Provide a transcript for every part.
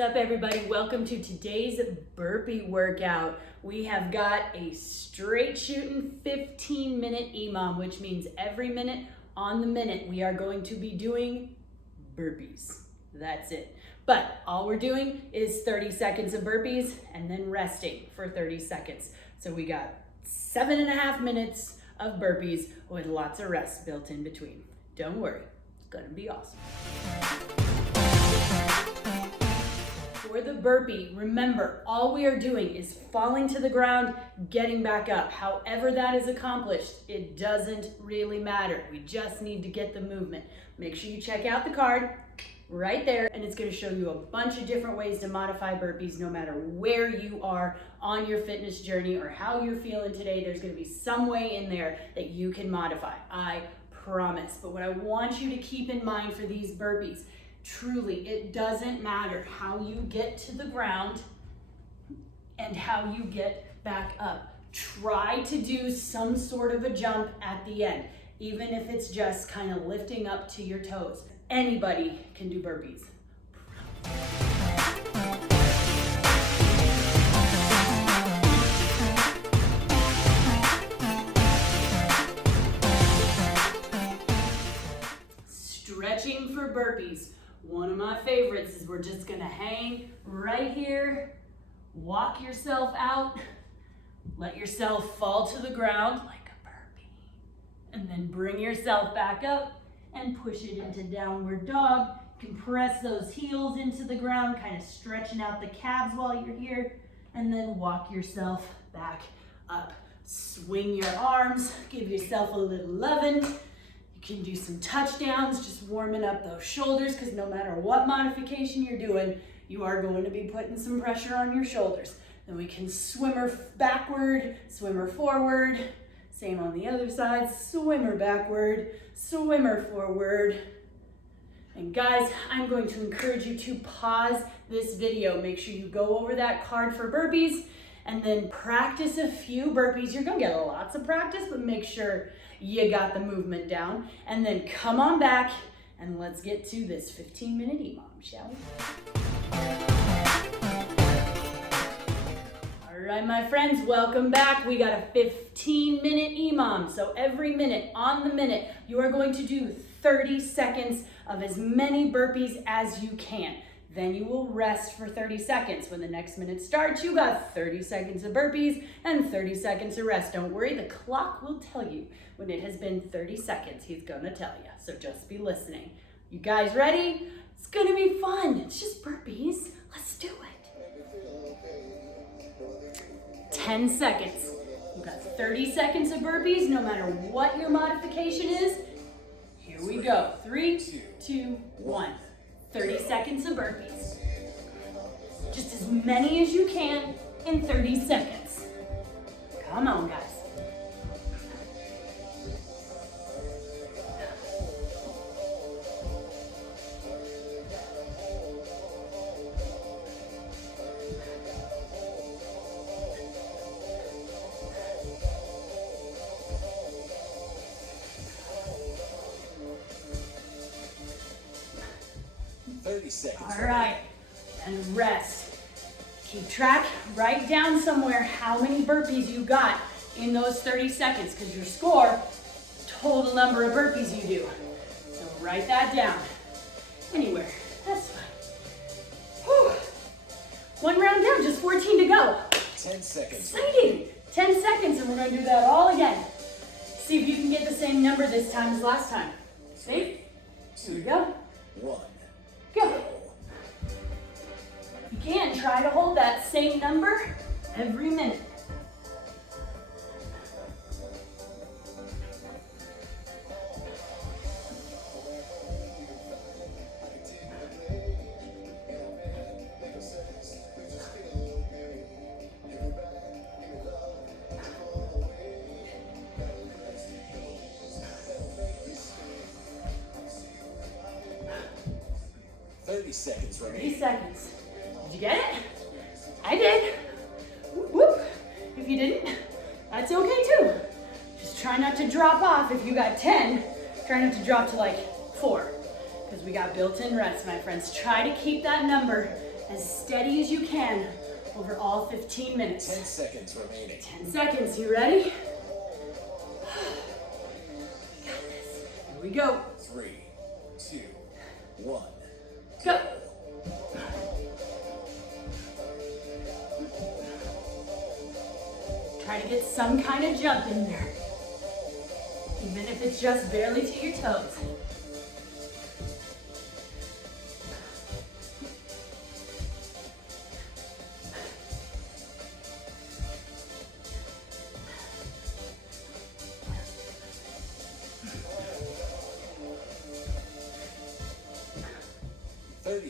What's up, everybody? Welcome to today's burpee workout. We have got a straight shooting 15-minute EMOM, which means every minute on the minute we are going to be doing burpees. That's it. But all we're doing is 30 seconds of burpees and then resting for 30 seconds. So we got 7.5 minutes of burpees with lots of rest built in between. Don't worry, it's gonna be awesome. For the burpee, remember, all we are doing is falling to the ground, getting back up. However that is accomplished, it doesn't really matter. We just need to get the movement. Make sure you check out the card right there, and it's gonna show you a bunch of different ways to modify burpees no matter where you are on your fitness journey or how you're feeling today. There's gonna be some way in there that you can modify, I promise. But what I want you to keep in mind for these burpees, truly, it doesn't matter how you get to the ground and how you get back up. Try to do some sort of a jump at the end, even if it's just kind of lifting up to your toes. Anybody can do burpees. Stretching for burpees. One of my favorites is we're just gonna hang right here, walk yourself out, let yourself fall to the ground like a burpee, and then bring yourself back up and push it into downward dog. You can press those heels into the ground, kind of stretching out the calves while you're here, and then walk yourself back up. Swing your arms, give yourself a little loving. You can do some touchdowns, just warming up those shoulders, because no matter what modification you're doing, you are going to be putting some pressure on your shoulders. Then we can swimmer backward, swimmer forward. Same on the other side, swimmer backward, swimmer forward. And guys, I'm going to encourage you to pause this video. Make sure you go over that card for burpees and then practice a few burpees. You're gonna get lots of practice, but make sure you got the movement down. And then come on back and let's get to this 15-minute EMOM, shall we? All right, my friends, welcome back. We got a 15-minute EMOM. So every minute, on the minute, you are going to do 30 seconds of as many burpees as you can. Then you will rest for 30 seconds. When the next minute starts, you got 30 seconds of burpees and 30 seconds of rest. Don't worry, the clock will tell you when it has been 30 seconds. He's gonna tell you, so just be listening. You guys ready? It's gonna be fun. It's just burpees. Let's do it. 10 seconds. You got 30 seconds of burpees, no matter what your modification is. Here we go. 3, 2, 1. 30 seconds of burpees. Just as many as you can in 30 seconds. Come on, guys. All right, and rest. Keep track, write down somewhere how many burpees you got in those 30 seconds, because your score, total number of burpees you do. So write that down. Anywhere, that's fine. Whew. One round down, just 14 to go. 10 seconds. Exciting. 10 seconds, and we're gonna do that all again. See if you can get the same number this time as last time. See? Here we go. 1. Go. You can try to hold that same number every minute. Seconds, right? 30 seconds. Did you get it? I did. Whoop, whoop. If you didn't, that's okay too. Just try not to drop off. If you got 10, try not to drop to like 4, because we got built-in rest, my friends. Try to keep that number as steady as you can over all 15 minutes. 10 seconds remaining. 10 seconds, you ready? Got this. Here we go. 3, 2, 1. Go. Try to get some kind of jump in there. Even if it's just barely to your toes.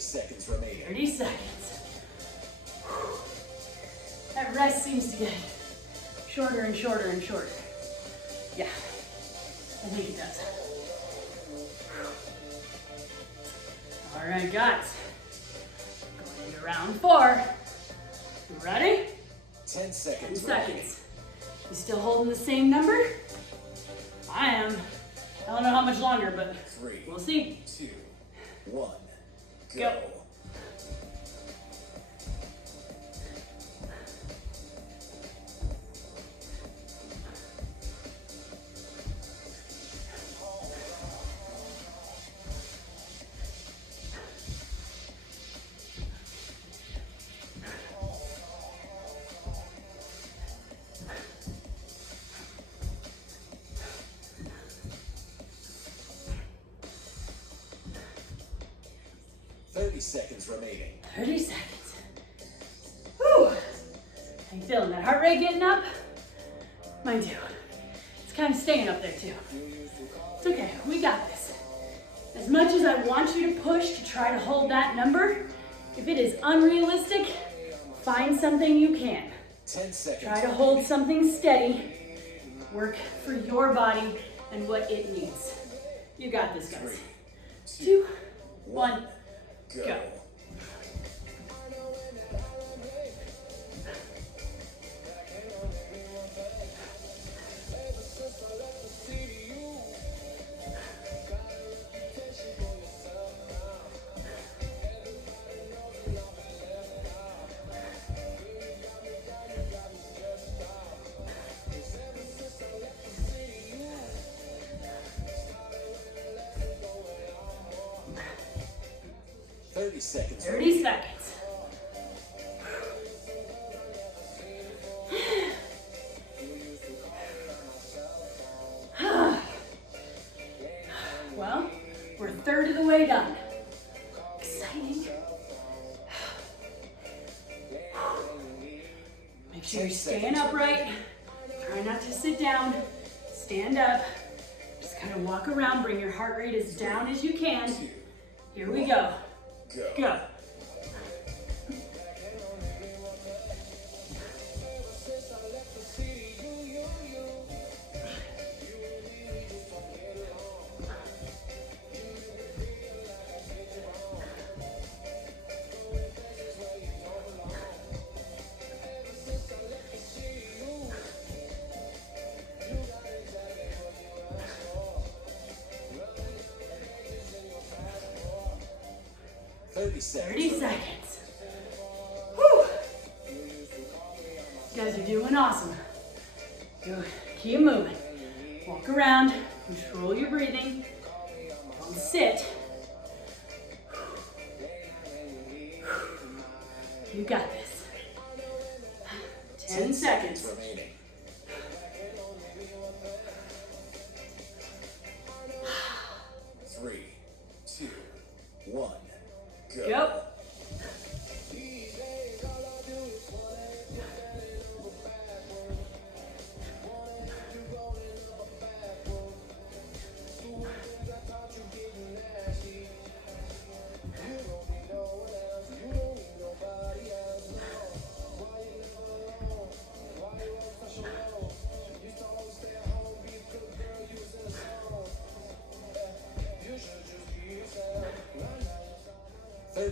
Seconds remaining. 30 seconds. That rest seems to get shorter and shorter and shorter. Yeah, I think it does. All right, guys. Going into round 4. You ready? 10 seconds. 10 seconds. You still holding the same number? I am. I don't know how much longer, but 3, we'll see. 2, 1. Go. 30 seconds remaining. 30 seconds. Whew. How you feeling? That heart rate getting up? Mine too. It's kind of staying up there too. It's okay, we got this. As much as I want you to push to try to hold that number, if it is unrealistic, find something you can. 10 seconds. Try to hold something steady. Work for your body and what it needs. You got this, guys. 3, 2, 1. Go. Go. 30 seconds. 30 seconds. Well, we're a third of the way done. Exciting. Make sure you're staying upright. Try not to sit down. Stand up. Just kind of walk around. Bring your heart rate as down as you can. Here we go. Go. 30 seconds. 30 seconds. Whew. You guys are doing awesome. Good. Keep moving. Walk around. Control your breathing. Don't sit. You got this. 10 seconds. Remaining. 3, 2, 1. Go. Go.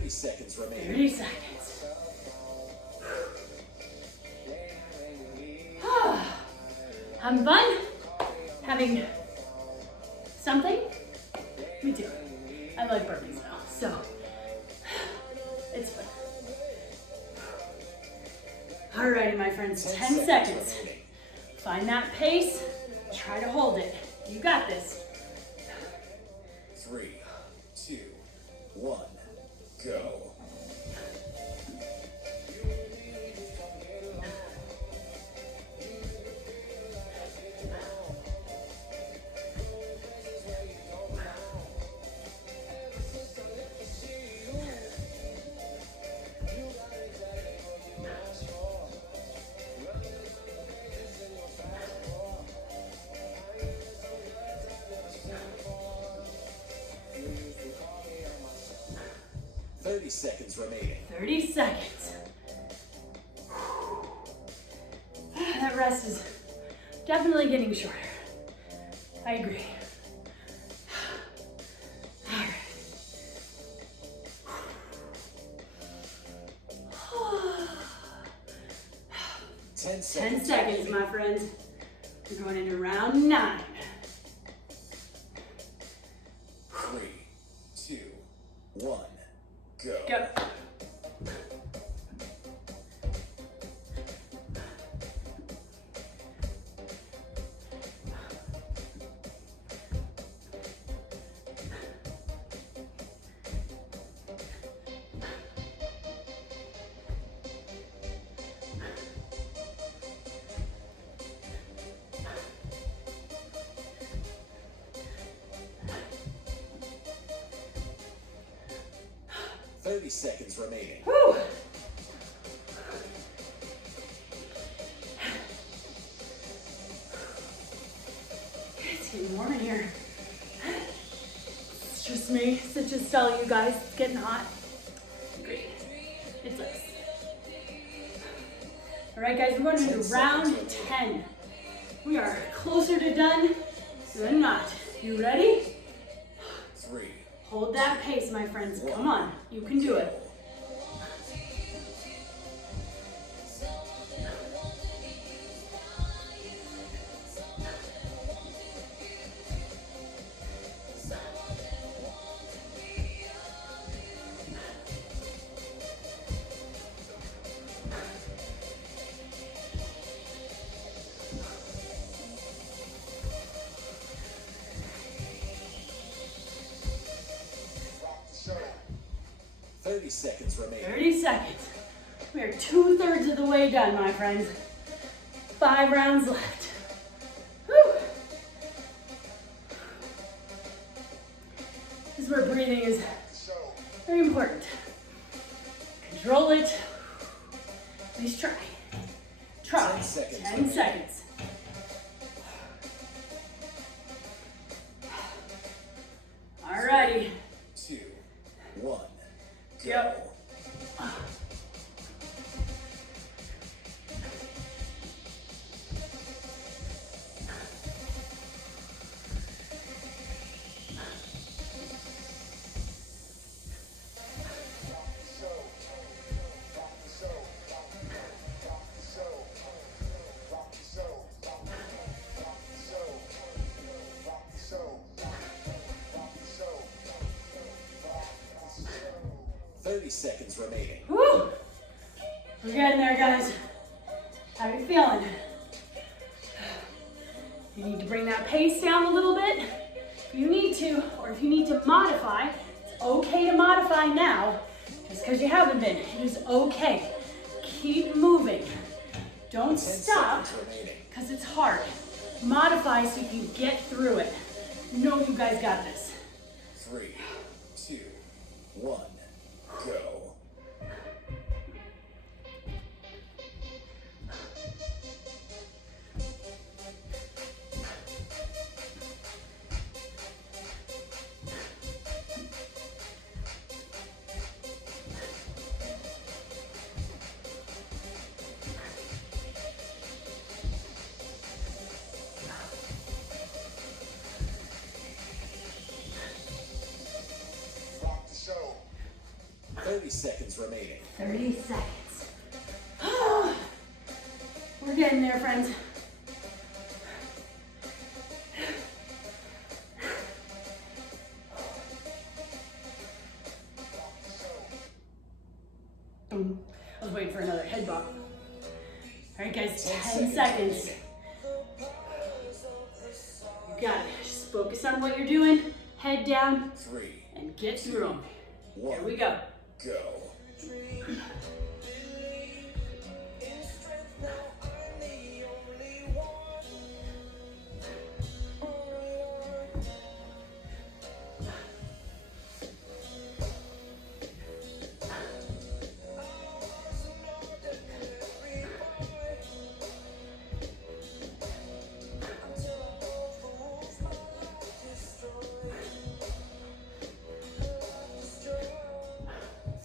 Seconds remaining. 30 seconds. Having fun? Having something? Me too. I like burpees though, so it's fun. Alrighty, my friends, 10 seconds. Find that pace, try to hold it. You got this. 3, 2, 1, go. 30 seconds remaining. 30 seconds. That rest is definitely getting shorter. I agree. All right. 10 10 seconds, my friends. We're going into round 9. 3, 2, 1, go. Go. Thirty seconds remaining. Whew. It's getting warm in here. It's just me. It's just telling you guys it's getting hot. Great. It's nice. All right, guys, we're going into round 10. We are closer to done than not. You ready? 3. Hold that pace, my friends. Come on. You can do it. Seconds remaining. 30 seconds. We are 2/3 of the way done, my friends. 5 rounds left. Whew. This is where breathing is very important. Control it. At least try. Try. 10 seconds. 10 seconds. Alrighty. 2, 1. Yep. Seconds remaining. Woo! We're getting there, guys. How you feeling? You need to bring that pace down a little bit. If you need to, or if you need to modify, it's okay to modify now, just because you haven't been. It is okay. Keep moving. Don't stop, because it's hard. Modify so you can get through it. You know you guys got this. 3, 2, 1. Go. 30 seconds remaining. 30 seconds. We're getting there, friends. Boom. I was waiting for another head bop. All right, guys, 10 10 seconds seconds. remaining. You got it. Just focus on what you're doing. Head down 3, and get through them. 1, Here we go. go.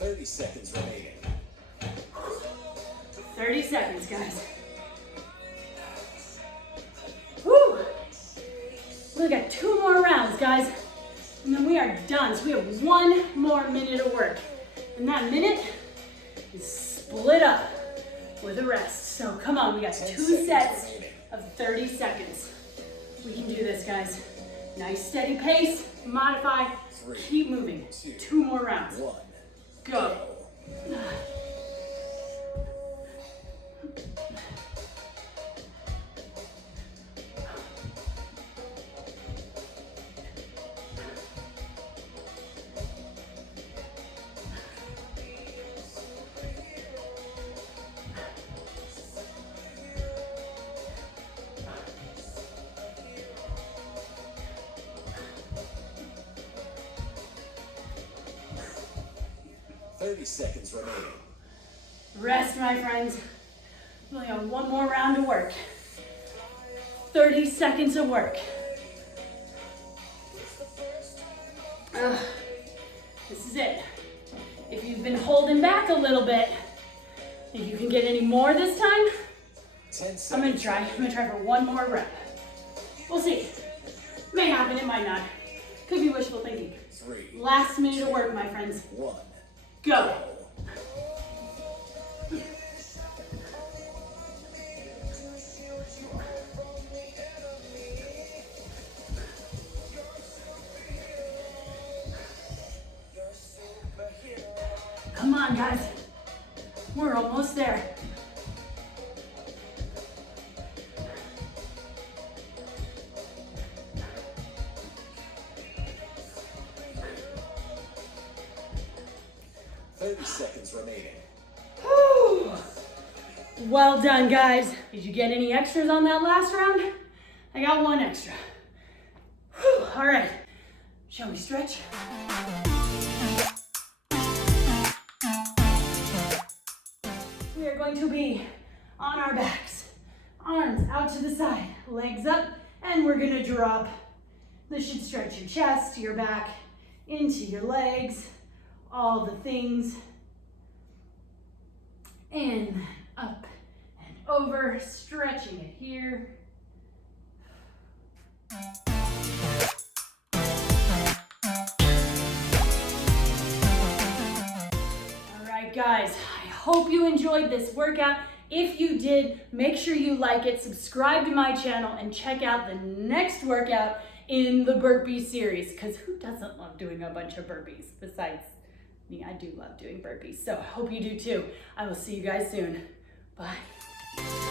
30 seconds remaining. 30 seconds, guys. Woo! We got 2 more rounds, guys, and then we are done. So we have 1 more minute of work, and that minute is split up with a rest. So come on, we got 10 2 seconds sets remaining. of 30 seconds. We can do this, guys. Nice steady pace, modify, 3, keep moving. 2, 2 more rounds. 1, Go. 30 seconds remaining. Rest, my friends. We only have 1 more round to work. 30 seconds of work. This is it. If you've been holding back a little bit, if you can get any more this time, 10 seconds. I'm gonna try for 1 more rep. We'll see. May happen, it might not. Could be wishful thinking. 3, Last minute of work, my friends. 1, Go. Come on, guys. We're almost there. seconds remaining. Whew. Well done, guys. Did you get any extras on that last round? I got 1 extra. Whew. All right, shall we stretch? We are going to be on our backs, arms out to the side, legs up, and we're gonna drop. This should stretch your chest, your back, into your legs, all the things. In, up, and over, stretching it here. All right, guys, I hope you enjoyed this workout. If you did, make sure you like it, subscribe to my channel, and check out the next workout in the burpee series, because who doesn't love doing a bunch of burpees besides me? I do love doing burpees, so I hope you do too. I will see you guys soon. Bye.